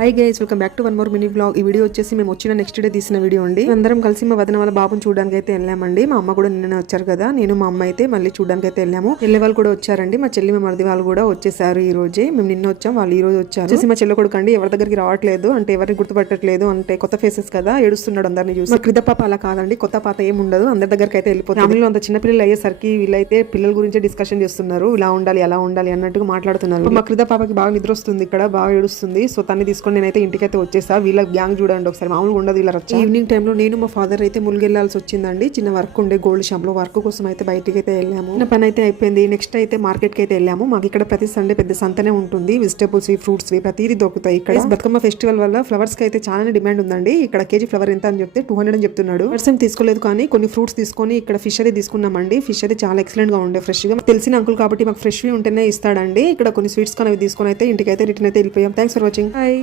Hi guys welcome back to one more mini blog ఈ video వచ్చేసి మేము వచ్చిన నెక్స్ట్ డే తీసిన వీడియో అండి. అందరం కలిసి మా వదిన వాళ్ళ బాబుని చూడడానికి అయితే వెళ్ళామండి. మా అమ్మ కూడా నిన్న వచ్చారు కదా. నేను మా అమ్మ అయితే మళ్ళీ చూడడానికి అయితే వెళ్ళాము. వెళ్ళే వాళ్ళు కూడా వచ్చారండి. మా చెల్లి మా మరిది వాళ్ళు కూడా వచ్చేసారు ఈ రోజే. మేము నిన్న వచ్చాం వాళ్ళు ఈ రోజు వచ్చారు. వచ్చేసి మా చెల్లి కొడుకండి ఎవరి దగ్గరికి రావట్లేదు. అంటే ఎవరిని గుర్తుపట్టట్లేదు. అంటే కొత్త ఫేసెస్ కదా. ఏడుస్తున్నాడు అందరిని చూసి. మా క్రిత పాప అలా కాదండి. కొత్త పాత ఏం ఉండదు. అందరి దగ్గరికి అయితే వెళ్ళిపోతుంది. ఫ్యామిలీలో అంత చిన్నపిల్లలు అయ్యేసరికి వీళ్ళైతే పిల్లల గురించి డిస్కషన్ చేస్తున్నారు. ఇలా ఉండాలి అలా ఉండాలి అన్నట్టుగా మాట్లాడుతున్నారు. మా క్రిత పాపకి బాగా నిద్ర వస్తుంది ఇక్కడ. బాగా ఏడుస్తుంది. సో తన్ని తీసుకొని నేనైతే ఇంటికైతే వచ్చేసా వీళ్ళ గ్యాంగ్ చూడండి ఒకసారి. మామూలుగా ఉండదు వీళ్ళ రచ్చ. ఈవినింగ్ టైంలో నేను మా ఫాదర్ అయితే ములిగెళ్ళాల్సి వచ్చిందండి. చిన్న వర్క్ ఉండే గోల్డ్ షాప్లో. వర్క్ కోసం అయితే బయటికి అయితే వెళ్ళాము. నా పని అయితే అయిపోయింది. నెక్స్ట్ అయితే మార్కెట్కి అయితే వెళ్ళాము. మాకు ఇక్కడ ప్రతి సండే పెద్ద సంతనే ఉంటుంది. వెజిటబుల్స్ ఫ్రూట్స్ ప్రతిదీ దొరుకుతాయి ఇక్కడ. బతుకమ్మ ఫెస్టివల్ వల్ల ఫ్లవర్స్కి అయితే చాలా డిమాండ్ ఉందండి. ఇక్కడ కేజీ ఫ్లవర్ ఎంత అని చెప్తే టూ హండ్రెడ్ అని చెప్తున్నాడు. పర్సన్ తీసుకోలేదు కానీ కొన్ని ఫ్రూట్స్ తీసుకొని ఇక్కడ ఫిష్ అది తీసుకున్నామండి. ఫిష్ అది చాలా ఎక్సలెంట్గా ఉండే ఫ్రెష్గా. తెలిసిన అంకుల్ కాబట్టి మాకు ఫ్రెష్ ఉంటేనే ఇస్తాడండి. ఇక్కడ కొన్ని స్వీట్స్ కానీ అవి తీసుకొని అయితే ఇంటికి అయితే రిటర్న్ అయితే వెళ్ళిపోయాం. Thanks for watching bye